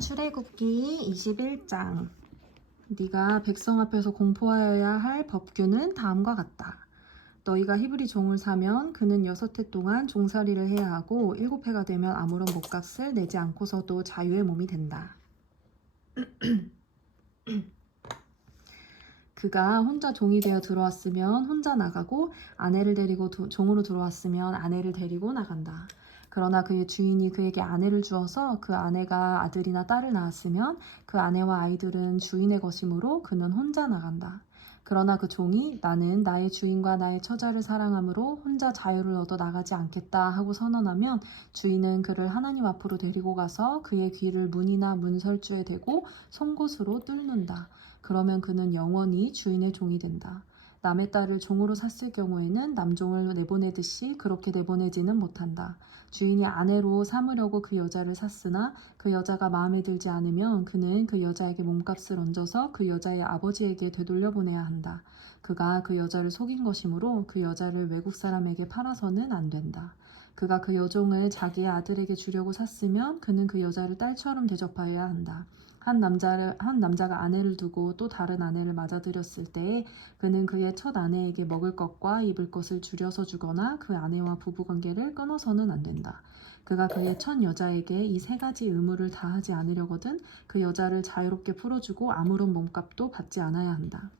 출애굽기 21장. 네가 백성 앞에서 공포하여야 할 법규는 다음과 같다. 너희가 히브리 종을 사면 그는 6해 동안 종살이를 해야 하고 7해가 되면 아무런 몸값을 내지 않고서도 자유의 몸이 된다. 그가 혼자 종이 되어 들어왔으면 혼자 나가고 아내를 데리고 종으로 들어왔으면 아내를 데리고 나간다. 그러나 그의 주인이 그에게 아내를 주어서 그 아내가 아들이나 딸을 낳았으면 그 아내와 아이들은 주인의 것이므로 그는 혼자 나간다. 그러나 그 종이 나는 나의 주인과 나의 처자를 사랑하므로 혼자 자유를 얻어 나가지 않겠다 하고 선언하면 주인은 그를 하나님 앞으로 데리고 가서 그의 귀를 문이나 문설주에 대고 송곳으로 뚫는다. 그러면 그는 영원히 주인의 종이 된다. 남의 딸을 종으로 샀을 경우에는 남종을 내보내듯이 그렇게 내보내지는 못한다. 주인이 아내로 삼으려고 그 여자를 샀으나 그 여자가 마음에 들지 않으면 그는 그 여자에게 몸값을 얹어서 그 여자의 아버지에게 되돌려 보내야 한다. 그가 그 여자를 속인 것이므로 그 여자를 외국 사람에게 팔아서는 안 된다. 그가 그 여종을 자기의 아들에게 주려고 샀으면 그는 그 여자를 딸처럼 대접하여야 한다. 한 남자가 아내를 두고 또 다른 아내를 맞아들였을 때에 그는 그의 첫 아내에게 먹을 것과 입을 것을 줄여서 주거나 그 아내와 부부관계를 끊어서는 안 된다. 그가 그의 첫 여자에게 이 3가지 의무를 다하지 않으려거든 그 여자를 자유롭게 풀어주고 아무런 몸값도 받지 않아야 한다.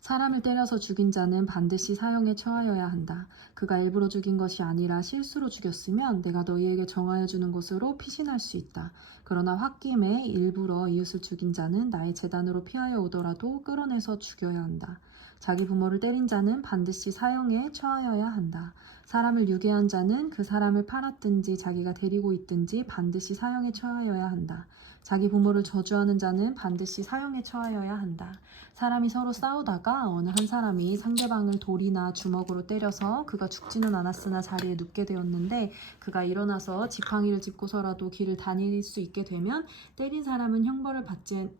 사람을 때려서 죽인 자는 반드시 사형에 처하여야 한다. 그가 일부러 죽인 것이 아니라 실수로 죽였으면 내가 너희에게 정하여 주는 것으로 피신할 수 있다. 그러나 홧김에 일부러 이웃을 죽인 자는 나의 제단으로 피하여 오더라도 끌어내서 죽여야 한다. 자기 부모를 때린 자는 반드시 사형에 처하여야 한다. 사람을 유괴한 자는 그 사람을 팔았든지 자기가 데리고 있든지 반드시 사형에 처하여야 한다. 자기 부모를 저주하는 자는 반드시 사형에 처하여야 한다. 사람이 서로 싸우다가 어느 한 사람이 상대방을 돌이나 주먹으로 때려서 그가 죽지는 않았으나 자리에 눕게 되었는데 그가 일어나서 지팡이를 짚고서라도 길을 다닐 수 있게 되면 때린 사람은 형벌을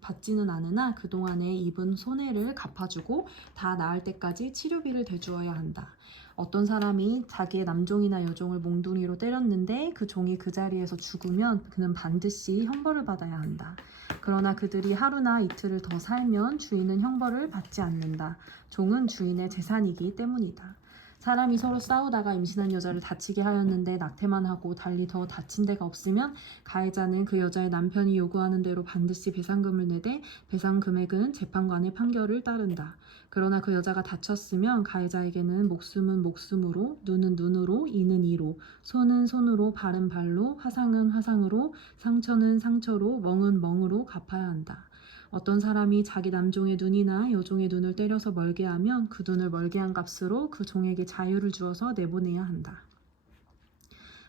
받지는 않으나 그동안에 입은 손해를 갚아주고 다 나을 때까지 치료비를 대주어야 한다. 어떤 사람이 자기의 남종이나 여종을 몽둥이로 때렸는데 그 종이 그 자리에서 죽으면 그는 반드시 형벌을 받아야 한다. 그러나 그들이 하루나 이틀을 더 살면 주인은 형벌을 받지 않는다. 종은 주인의 재산이기 때문이다. 사람이 서로 싸우다가 임신한 여자를 다치게 하였는데 낙태만 하고 달리 더 다친 데가 없으면 가해자는 그 여자의 남편이 요구하는 대로 반드시 배상금을 내되 배상 금액은 재판관의 판결을 따른다. 그러나 그 여자가 다쳤으면 가해자에게는 목숨은 목숨으로, 눈은 눈으로, 이는 이로, 손은 손으로, 발은 발로, 화상은 화상으로, 상처는 상처로, 멍은 멍으로 갚아야 한다. 어떤 사람이 자기 남종의 눈이나 여종의 눈을 때려서 멀게 하면 그 눈을 멀게 한 값으로 그 종에게 자유를 주어서 내보내야 한다.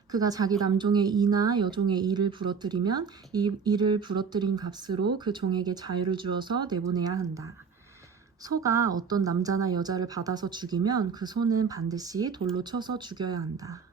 그가 자기 남종의 이나 여종의 이를 부러뜨리면 이 이를 부러뜨린 값으로 그 종에게 자유를 주어서 내보내야 한다. 소가 어떤 남자나 여자를 받아서 죽이면 그 소는 반드시 돌로 쳐서 죽여야 한다.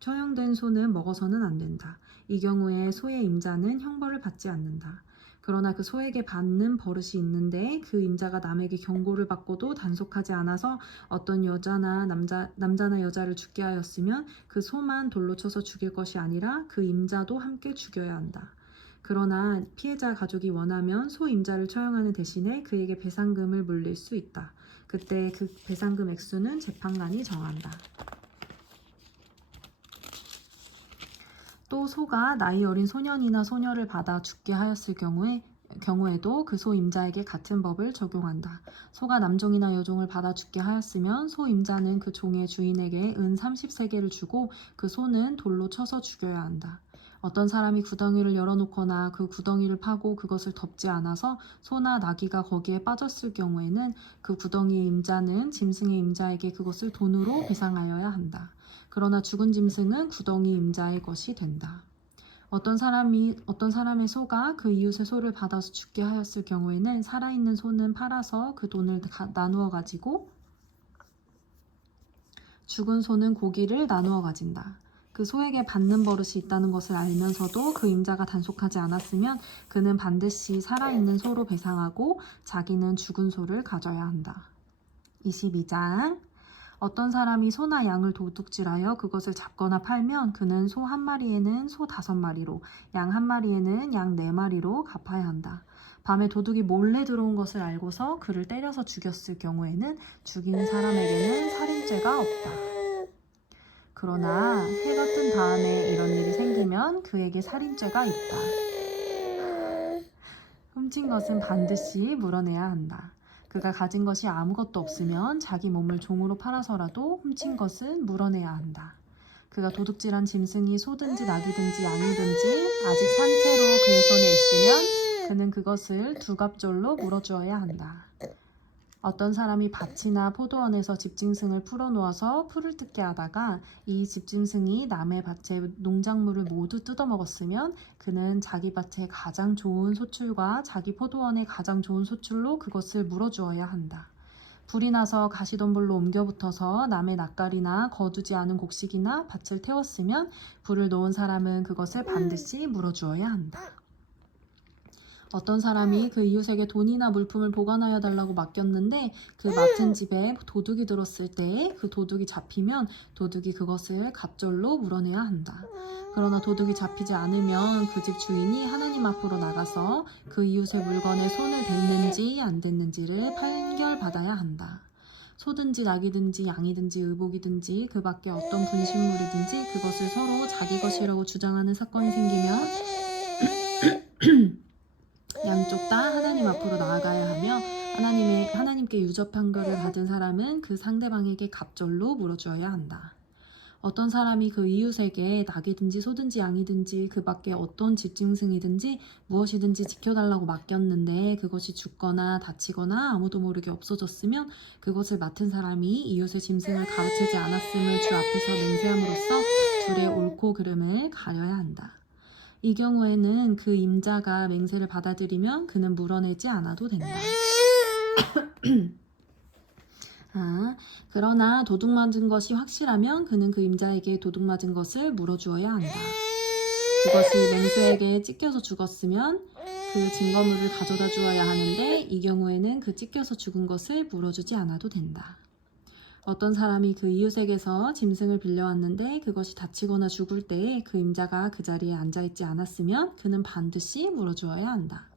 처형된 소는 먹어서는 안 된다. 이 경우에 소의 임자는 형벌을 받지 않는다. 그러나 그 소에게 받는 버릇이 있는데 그 임자가 남에게 경고를 받고도 단속하지 않아서 어떤 남자나 여자를 죽게 하였으면 그 소만 돌로 쳐서 죽일 것이 아니라 그 임자도 함께 죽여야 한다. 그러나 피해자 가족이 원하면 소 임자를 처형하는 대신에 그에게 배상금을 물릴 수 있다. 그때 그 배상금 액수는 재판관이 정한다. 또 소가 나이 어린 소년이나 소녀를 받아 죽게 하였을 경우에도 그 소 임자에게 같은 법을 적용한다. 소가 남종이나 여종을 받아 죽게 하였으면 소 임자는 그 종의 주인에게 은 30세겔을 주고 그 소는 돌로 쳐서 죽여야 한다. 어떤 사람이 구덩이를 열어놓거나 그 구덩이를 파고 그것을 덮지 않아서 소나 나귀가 거기에 빠졌을 경우에는 그 구덩이의 임자는 짐승의 임자에게 그것을 돈으로 배상하여야 한다. 그러나 죽은 짐승은 구덩이 임자의 것이 된다. 어떤 사람의 소가 그 이웃의 소를 받아서 죽게 하였을 경우에는 살아있는 소는 팔아서 그 돈을 나누어 가지고 죽은 소는 고기를 나누어 가진다. 그 소에게 받는 버릇이 있다는 것을 알면서도 그 임자가 단속하지 않았으면 그는 반드시 살아있는 소로 배상하고 자기는 죽은 소를 가져야 한다. 22장. 어떤 사람이 소나 양을 도둑질하여 그것을 잡거나 팔면 그는 소 한 마리에는 소 5마리로, 양 한 마리에는 양 4마리로 갚아야 한다. 밤에 도둑이 몰래 들어온 것을 알고서 그를 때려서 죽였을 경우에는 죽인 사람에게는 살인죄가 없다. 그러나 해가 뜬 다음에 이런 일이 생기면 그에게 살인죄가 있다. 훔친 것은 반드시 물어내야 한다. 그가 가진 것이 아무것도 없으면 자기 몸을 종으로 팔아서라도 훔친 것은 물어내야 한다. 그가 도둑질한 짐승이 소든지 낙이든지 양이든지 아직 산 채로 그의 손에 있으면 그는 그것을 2갑절로 물어주어야 한다. 어떤 사람이 밭이나 포도원에서 집짐승을 풀어놓아서 풀을 뜯게 하다가 이 집짐승이 남의 밭의 농작물을 모두 뜯어먹었으면 그는 자기 밭의 가장 좋은 소출과 자기 포도원의 가장 좋은 소출로 그것을 물어주어야 한다. 불이 나서 가시덤불로 옮겨붙어서 남의 낫갈이나 거두지 않은 곡식이나 밭을 태웠으면 불을 놓은 사람은 그것을 반드시 물어주어야 한다. 어떤 사람이 그 이웃에게 돈이나 물품을 보관하여 달라고 맡겼는데 그 맡은 집에 도둑이 들었을 때 그 도둑이 잡히면 도둑이 그것을 갑절로 물어내야 한다. 그러나 도둑이 잡히지 않으면 그 집 주인이 하나님 앞으로 나가서 그 이웃의 물건에 손을 댔는지 안 댔는지를 판결받아야 한다. 소든지 낙이든지 양이든지 의복이든지 그 밖에 어떤 분신물이든지 그것을 서로 자기 것이라고 주장하는 사건이 생기면 양쪽 다 하나님 앞으로 나아가야 하며 하나님께 유죄 판결을 받은 사람은 그 상대방에게 갑절로 물어주어야 한다. 어떤 사람이 그 이웃에게 낙이든지 소든지 양이든지 그 밖에 어떤 집짐승이든지 무엇이든지 지켜달라고 맡겼는데 그것이 죽거나 다치거나 아무도 모르게 없어졌으면 그것을 맡은 사람이 이웃의 짐승을 가르치지 않았음을 주 앞에서 맹세함으로써 둘의 옳고 그름을 가려야 한다. 이 경우에는 그 임자가 맹세를 받아들이면 그는 물어내지 않아도 된다. 그러나 도둑 맞은 것이 확실하면 그는 그 임자에게 도둑 맞은 것을 물어주어야 한다. 그것이 맹수에게 찢겨서 죽었으면 그 증거물을 가져다 주어야 하는데 이 경우에는 그 찢겨서 죽은 것을 물어주지 않아도 된다. 어떤 사람이 그 이웃에게서 짐승을 빌려왔는데 그것이 다치거나 죽을 때에 그 임자가 그 자리에 앉아있지 않았으면 그는 반드시 물어주어야 한다.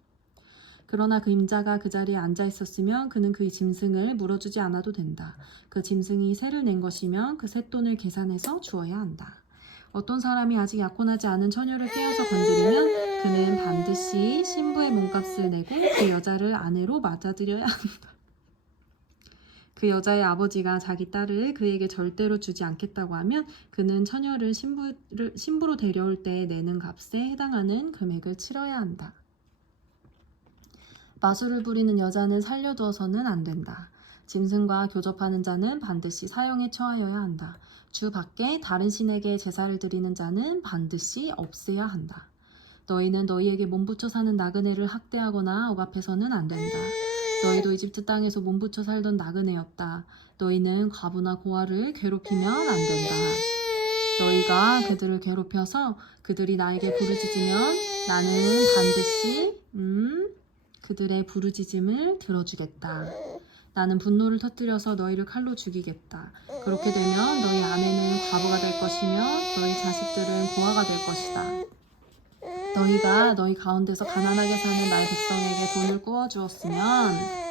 그러나 그 임자가 그 자리에 앉아있었으면 그는 그 짐승을 물어주지 않아도 된다. 그 짐승이 세를 낸 것이면 그 쇳돈을 계산해서 주어야 한다. 어떤 사람이 아직 약혼하지 않은 처녀를 깨어서 건드리면 그는 반드시 신부의 몸값을 내고 그 여자를 아내로 맞아들여야 한다. 그 여자의 아버지가 자기 딸을 그에게 절대로 주지 않겠다고 하면 그는 처녀를 신부로 데려올 때 내는 값에 해당하는 금액을 치러야 한다. 마술을 부리는 여자는 살려두어서는 안 된다. 짐승과 교접하는 자는 반드시 사형에 처하여야 한다. 주 밖에 다른 신에게 제사를 드리는 자는 반드시 없애야 한다. 너희는 너희에게 몸붙여 사는 나그네를 학대하거나 억압해서는 안 된다. 너희도 이집트 땅에서 몸붙여 살던 나그네였다. 너희는 과부나 고아를 괴롭히면 안 된다. 너희가 그들을 괴롭혀서 그들이 나에게 부르짖으면 나는 반드시 그들의 부르짖음을 들어주겠다. 나는 분노를 터뜨려서 너희를 칼로 죽이겠다. 그렇게 되면 너희 아내는 과부가 될 것이며 너희 자식들은 고아가 될 것이다. 너희가 너희 가운데서 가난하게 사는 나의 백성에게 돈을 꾸어주었으면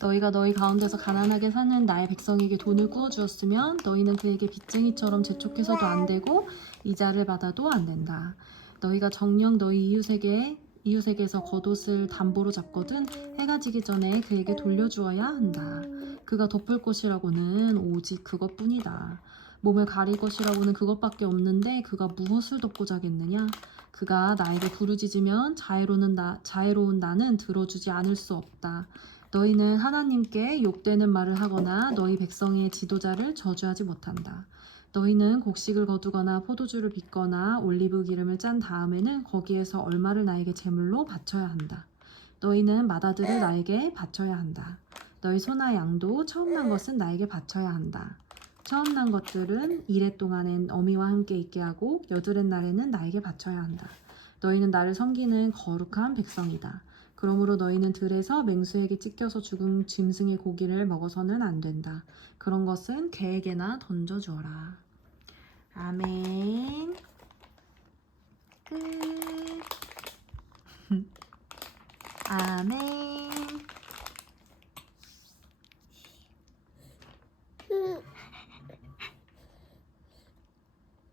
너희가 너희 가운데서 가난하게 사는 나의 백성에게 돈을 꾸어주었으면 너희는 그에게 빚쟁이처럼 재촉해서도 안 되고 이자를 받아도 안 된다. 너희가 정녕 너희 이웃에게서 겉옷을 담보로 잡거든 해가 지기 전에 그에게 돌려주어야 한다. 그가 덮을 것이라고는 오직 그것뿐이다. 몸을 가릴 것이라고는 그것밖에 없는데 그가 무엇을 덮고 자겠느냐? 그가 나에게 부르짖으면 자애로운 나는 들어주지 않을 수 없다. 너희는 하나님께 욕되는 말을 하거나 너희 백성의 지도자를 저주하지 못한다. 너희는 곡식을 거두거나 포도주를 빚거나 올리브 기름을 짠 다음에는 거기에서 얼마를 나에게 제물로 바쳐야 한다. 너희는 맏아들을 나에게 바쳐야 한다. 너희 소나 양도 처음 난 것은 나에게 바쳐야 한다. 처음 난 것들은 이래 동안엔 어미와 함께 있게 하고 여드렛 날에는 나에게 바쳐야 한다. 너희는 나를 섬기는 거룩한 백성이다. 그러므로 너희는 들에서 맹수에게 찢겨서 죽은 짐승의 고기를 먹어서는 안 된다. 그런 것은 개에게나 던져주어라. 아멘. 끝. 아멘.